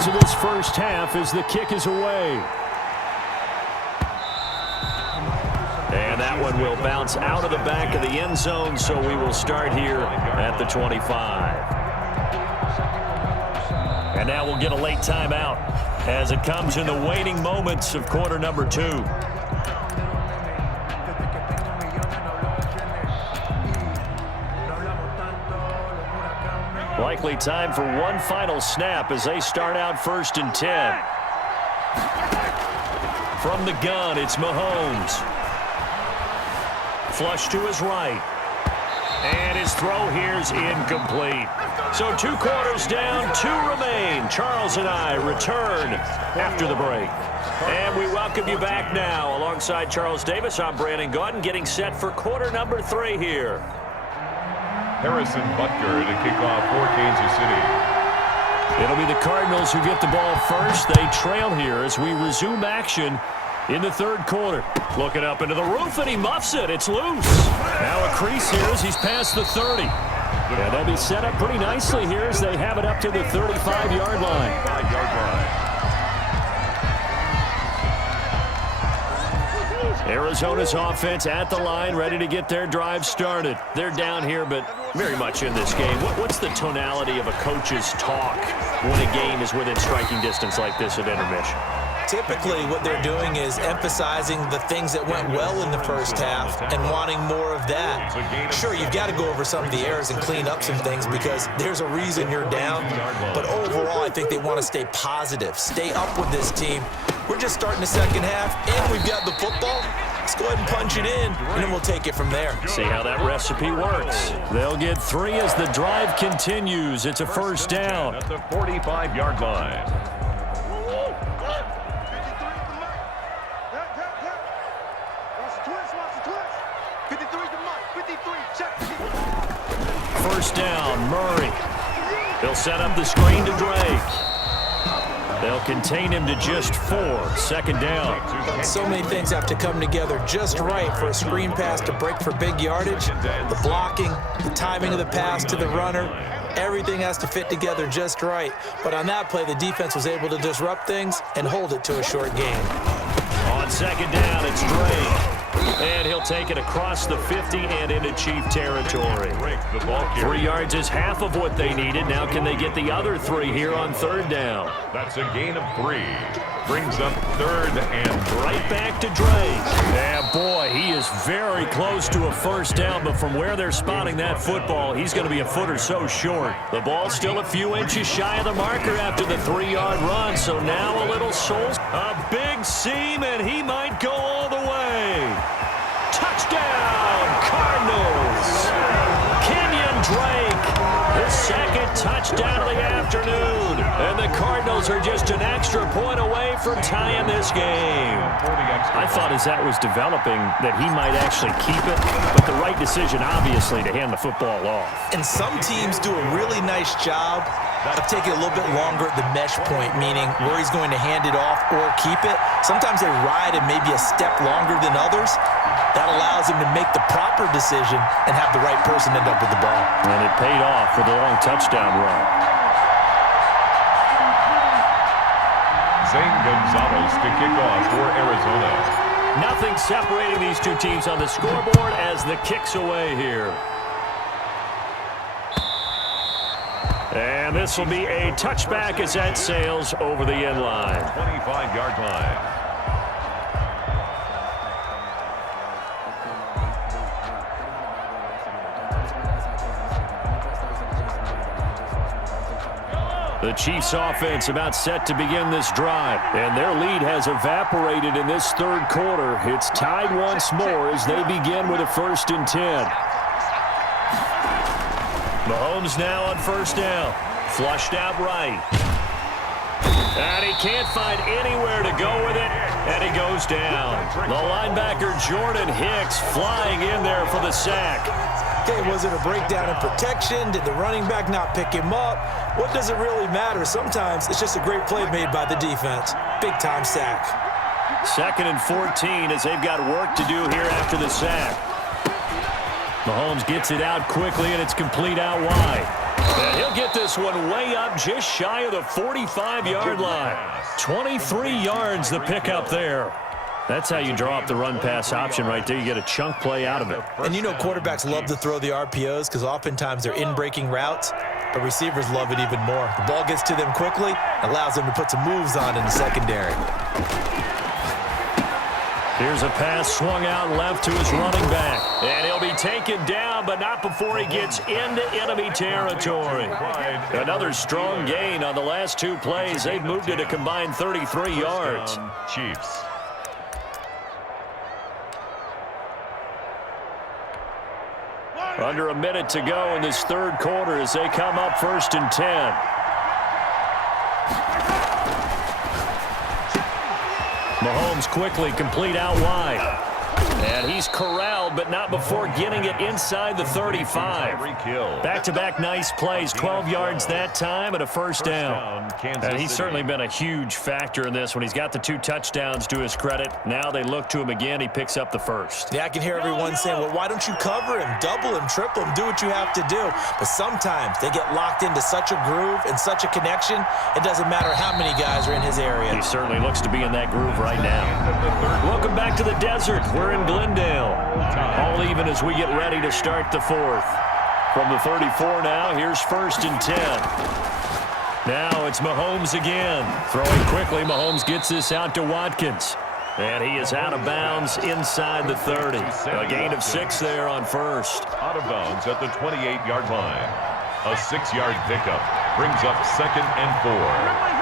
2/3 of this first half as the kick is away. And that one will bounce out of the back of the end zone, so we will start here at the 25. And now we'll get a late timeout as it comes in the waning moments of quarter number 2. Likely time for one final snap as they start out 1st and 10. From the gun, it's Mahomes. Flush to his right. And his throw here is incomplete. So 2 quarters down, 2 remain. Charles and I return after the break. And we welcome you back now. Alongside Charles Davis, I'm Brandon Gaudin, getting set for quarter number 3 here. Harrison Butker to kick off for Kansas City. It'll be the Cardinals who get the ball first. They trail here as we resume action in the 3rd quarter. Looking up into the roof, and he muffs it. It's loose. Now a crease here as he's past the 30. And they'll be set up pretty nicely here as they have it up to the 35-yard line. Arizona's offense at the line, ready to get their drive started. They're down here, but very much in this game. What's the tonality of a coach's talk when a game is within striking distance like this at intermission? Typically, what they're doing is emphasizing the things that went well in the first half and wanting more of that. Sure, you've got to go over some of the errors and clean up some things because there's a reason you're down. But overall, I think they want to stay positive, stay up with this team. We're just starting the second half, and we've got the football. Let's go ahead and punch it in, and then we'll take it from there. See how that recipe works. They'll get 3 as the drive continues. It's a 1st down. At the 45-yard line. First down, Murray. They'll set up the screen to Drake. They'll contain him to just 4. 2nd down. So many things have to come together just right for a screen pass to break for big yardage. The blocking, the timing of the pass to the runner, everything has to fit together just right. But on that play, the defense was able to disrupt things and hold it to a short gain. On 2nd down, it's Drake. And he'll take it across the 50 and into Chief territory. 3 yards is half of what they needed. Now can they get the other 3 here on 3rd down? That's a gain of 3. Brings up 3rd and right back to Drake. Yeah, boy, he is very close to a 1st down, but from where they're spotting that football, he's going to be a foot or so short. The ball's still a few inches shy of the marker after the 3-yard run, so now a little soul. A big seam, and he might go all the way. Touchdown, Cardinals! Kenyon Drake, his 2nd touchdown of the afternoon. And the Cardinals are just an extra point away from tying this game. I thought as that was developing that he might actually keep it, but the right decision, obviously, to hand the football off. And some teams do a really nice job of taking a little bit longer at the mesh point, meaning where he's going to hand it off or keep it. Sometimes they ride it maybe a step longer than others. That allows him to make the proper decision and have the right person end up with the ball. And it paid off with a long touchdown run. Zane Gonzalez to kick off for Arizona. Nothing separating these 2 teams on the scoreboard as the kick's away here. And this will be a touchback as that sails over the end line. 25-yard line. The Chiefs offense about set to begin this drive, and their lead has evaporated in this 3rd quarter. It's tied once more as they begin with a 1st and 10. Mahomes now on 1st down. Flushed out right. And he can't find anywhere to go with it, and he goes down. The linebacker Jordan Hicks flying in there for the sack. Okay, was it a breakdown in protection? Did the running back not pick him up? What does it really matter? Sometimes it's just a great play made by the defense. Big-time sack. 2nd and 14 as they've got work to do here after the sack. Mahomes gets it out quickly, and it's complete out wide. And he'll get this one way up just shy of the 45-yard line. 23 yards the pickup there. That's how you draw up the run-pass option right there. You get a chunk play out of it. And you know quarterbacks love to throw the RPOs because oftentimes they're in-breaking routes, but receivers love it even more. The ball gets to them quickly, allows them to put some moves on in the secondary. Here's a pass swung out left to his running back. And he'll be taken down, but not before he gets into enemy territory. Another strong gain on the last two plays. They've moved it a combined 33 yards. Chiefs. Under a minute to go in this third quarter as they come up 1st and 10. Mahomes quickly complete out wide. And he's corralled, but not before getting it inside the 35. Back-to-back nice plays, 12 yards that time and a first down. And he's certainly been a huge factor in this when he's got the 2 touchdowns to his credit. Now they look to him again. He picks up the first. Yeah, I can hear everyone saying, well, why don't you cover him, double him, triple him, do what you have to do. But sometimes they get locked into such a groove and such a connection, it doesn't matter how many guys are in his area. He certainly looks to be in that groove right now. Welcome back to the desert. We're in Glendale. All even as we get ready to start the fourth. From the 34 now, here's 1st and 10. Now it's Mahomes again. Throwing quickly, Mahomes gets this out to Watkins. And he is out of bounds inside the 30. A gain of 6 there on first. Out of bounds at the 28-yard line. A 6-yard pickup brings up 2nd and 4.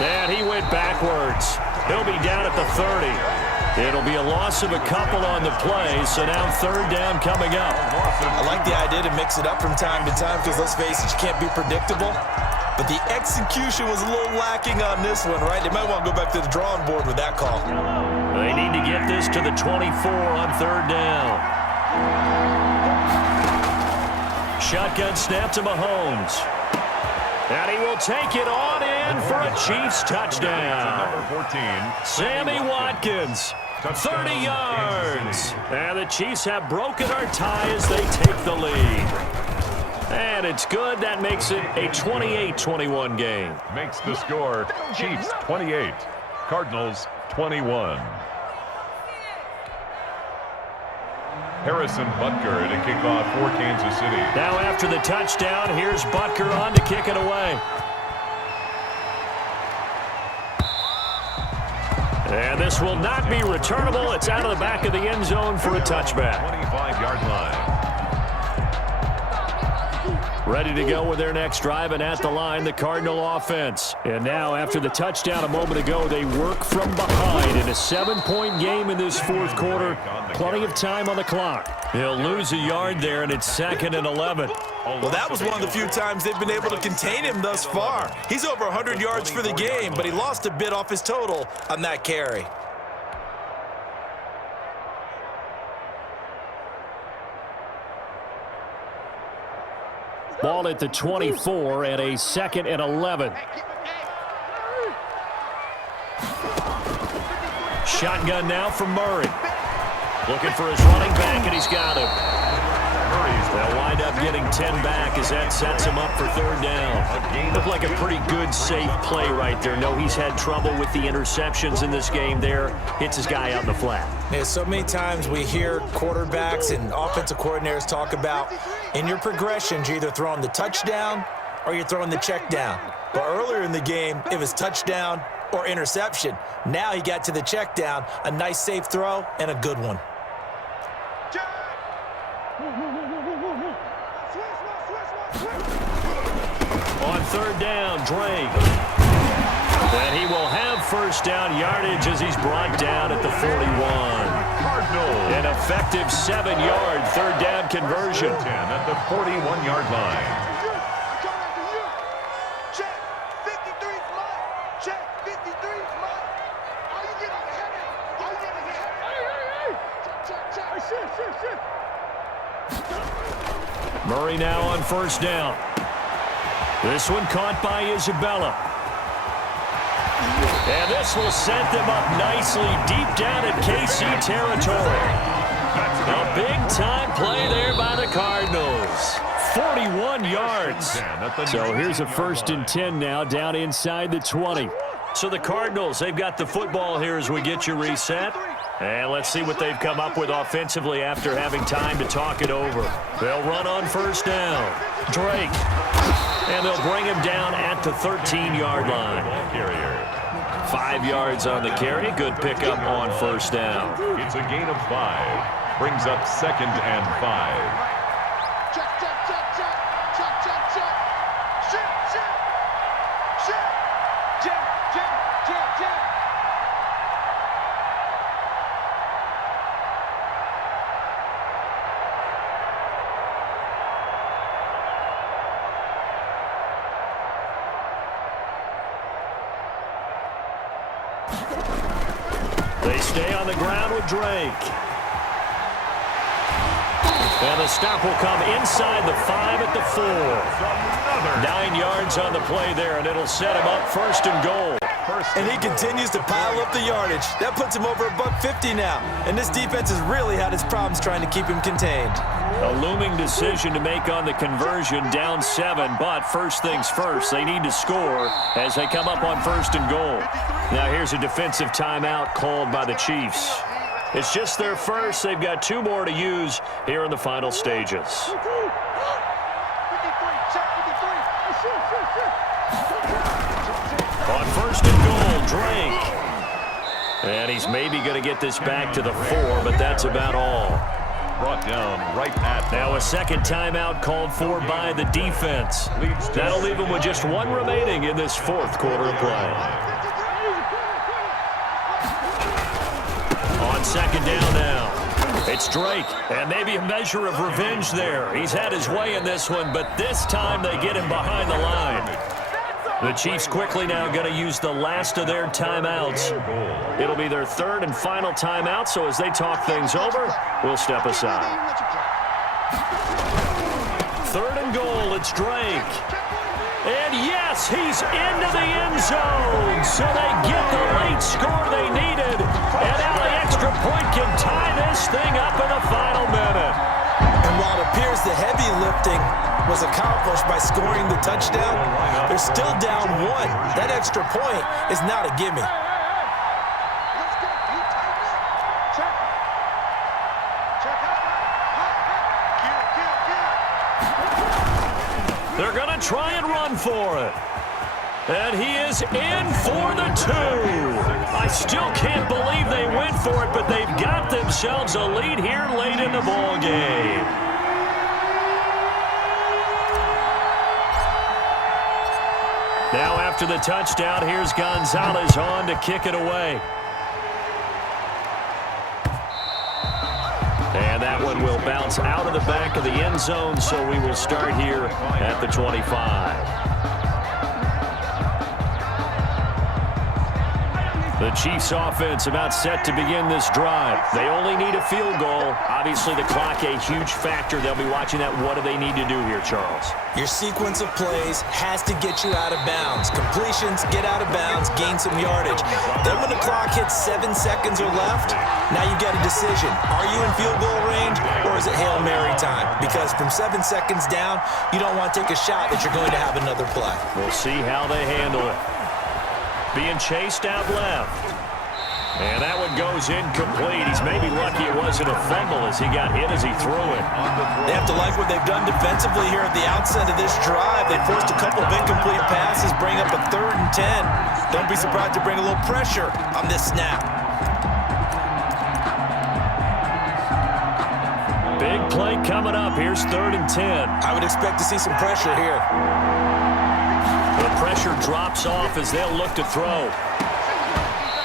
And he went backwards. He'll be down at the 30. It'll be a loss of a couple on the play, so now 3rd down coming up. I like the idea to mix it up from time to time because, let's face it, you can't be predictable. But the execution was a little lacking on this one, right? They might want to go back to the drawing board with that call. They need to get this to the 24 on 3rd down. Shotgun snap to Mahomes. And he will take it on in for a Chiefs touchdown. Number 14, Sammy Watkins, 30 yards. And the Chiefs have broken our tie as they take the lead. And it's good. That makes it a 28-21 game. Makes the score Chiefs 28, Cardinals 21. Harrison Butker to kick off for Kansas City. Now after the touchdown, here's Butker on to kick it away. And this will not be returnable. It's out of the back of the end zone for a touchback. 25-yard line. Ready to go with their next drive, and at the line, the Cardinal offense. And now, after the touchdown a moment ago, they work from behind in a 7-point game in this fourth quarter. Plenty of time on the clock. They'll lose a yard there, and it's 2nd and 11. Well, that was one of the few times they've been able to contain him thus far. He's over 100 yards for the game, but he lost a bit off his total on that carry. Ball at the 24 and a 2nd and 11. Shotgun now from Murray. Looking for his running back, and he's got him. They'll wind up getting 10 back as that sets him up for 3rd down. Looked like a pretty good, safe play right there. No, he's had trouble with the interceptions in this game there. Hits his guy out in the flat. Yeah, so many times we hear quarterbacks and offensive coordinators talk about in your progressions, you're either throwing the touchdown or you're throwing the check down. But earlier in the game, it was touchdown or interception. Now he got to the check down, a nice safe throw and a good one. On 3rd down, Drake. And he will have 1st down yardage as he's brought down at the 41. An effective 7-yard 3rd down conversion. 10 at the 41-yard line. Murray now on 1st down. This one caught by Isabella. And this will set them up nicely deep down in KC territory. A big-time play there by the Cardinals. 41 yards. So here's a 1st and 10 now down inside the 20. So the Cardinals, they've got the football here as we get you reset. And let's see what they've come up with offensively after having time to talk it over. They'll run on 1st down. Drake. And they'll bring him down at the 13-yard line. 5 yards on the carry. Good pickup on 1st down. It's a gain of 5. Brings up 2nd and 5. They stay on the ground with Drake. And the stop will come inside the 5 at the 4. 9 yards on the play there, and it'll set him up 1st and goal. And he continues to pile up the yardage. That puts him over $150 now. And this defense has really had its problems trying to keep him contained. A looming decision to make on the conversion, down 7. But first things first, they need to score as they come up on 1st and goal. Now here's a defensive timeout called by the Chiefs. It's just their first. They've got 2 more to use here in the final stages. On 1st and goal, Drake. And he's maybe going to get this back to the 4, but that's about all. Brought down right at. Now a 2nd timeout called for by the defense. That'll leave him with just 1 remaining in this 4th quarter play. On 2nd down now. It's Drake, and maybe a measure of revenge there. He's had his way in this one, but this time they get him behind the line. The Chiefs quickly now going to use the last of their timeouts. It'll be their 3rd and final timeout, so as they talk things over, we'll step aside. 3rd and goal, it's Drake. And yes, he's into the end zone, so they get the late score they needed. And now the extra point can tie this thing up in the final minute. And while it appears the heavy lifting was accomplished by scoring the touchdown, they're still down 1. That extra point is not a gimme. They're going to try and run for it. And he is in for the 2. I still can't believe they went for it, but they've got themselves a lead here late in the ball game. Now after the touchdown, here's Gonzalez on to kick it away. And that one will bounce out of the back of the end zone, so we will start here at the 25. The Chiefs offense about set to begin this drive. They only need a field goal. Obviously, the clock a huge factor. They'll be watching that. What do they need to do here, Charles? Your sequence of plays has to get you out of bounds. Completions, get out of bounds, gain some yardage. Then when the clock hits 7 seconds or left, now you've got a decision. Are you in field goal range, or is it Hail Mary time? Because from 7 seconds down, you don't want to take a shot that you're going to have another play. We'll see how they handle it. Being chased out left. And that one goes incomplete. He's maybe lucky it wasn't a fumble as he got hit as he threw it. They have to like what they've done defensively here at the outset of this drive. They forced a couple of incomplete passes, bring up a 3rd and 10. Don't be surprised to bring a little pressure on this snap. Big play coming up. Here's 3rd and 10. I would expect to see some pressure here. The pressure drops off as they'll look to throw.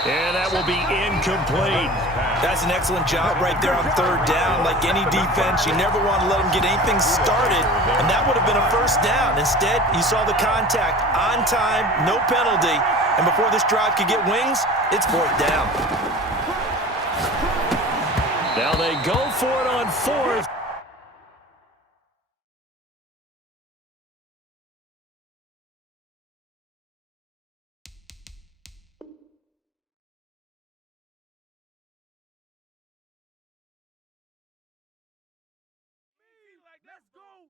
And that will be incomplete. That's an excellent job right there on 3rd down. Like any defense, you never want to let them get anything started, and that would have been a 1st down. Instead, you saw the contact on time, no penalty, and before this drive could get wings, it's 4th down. Now they go for it on 4th.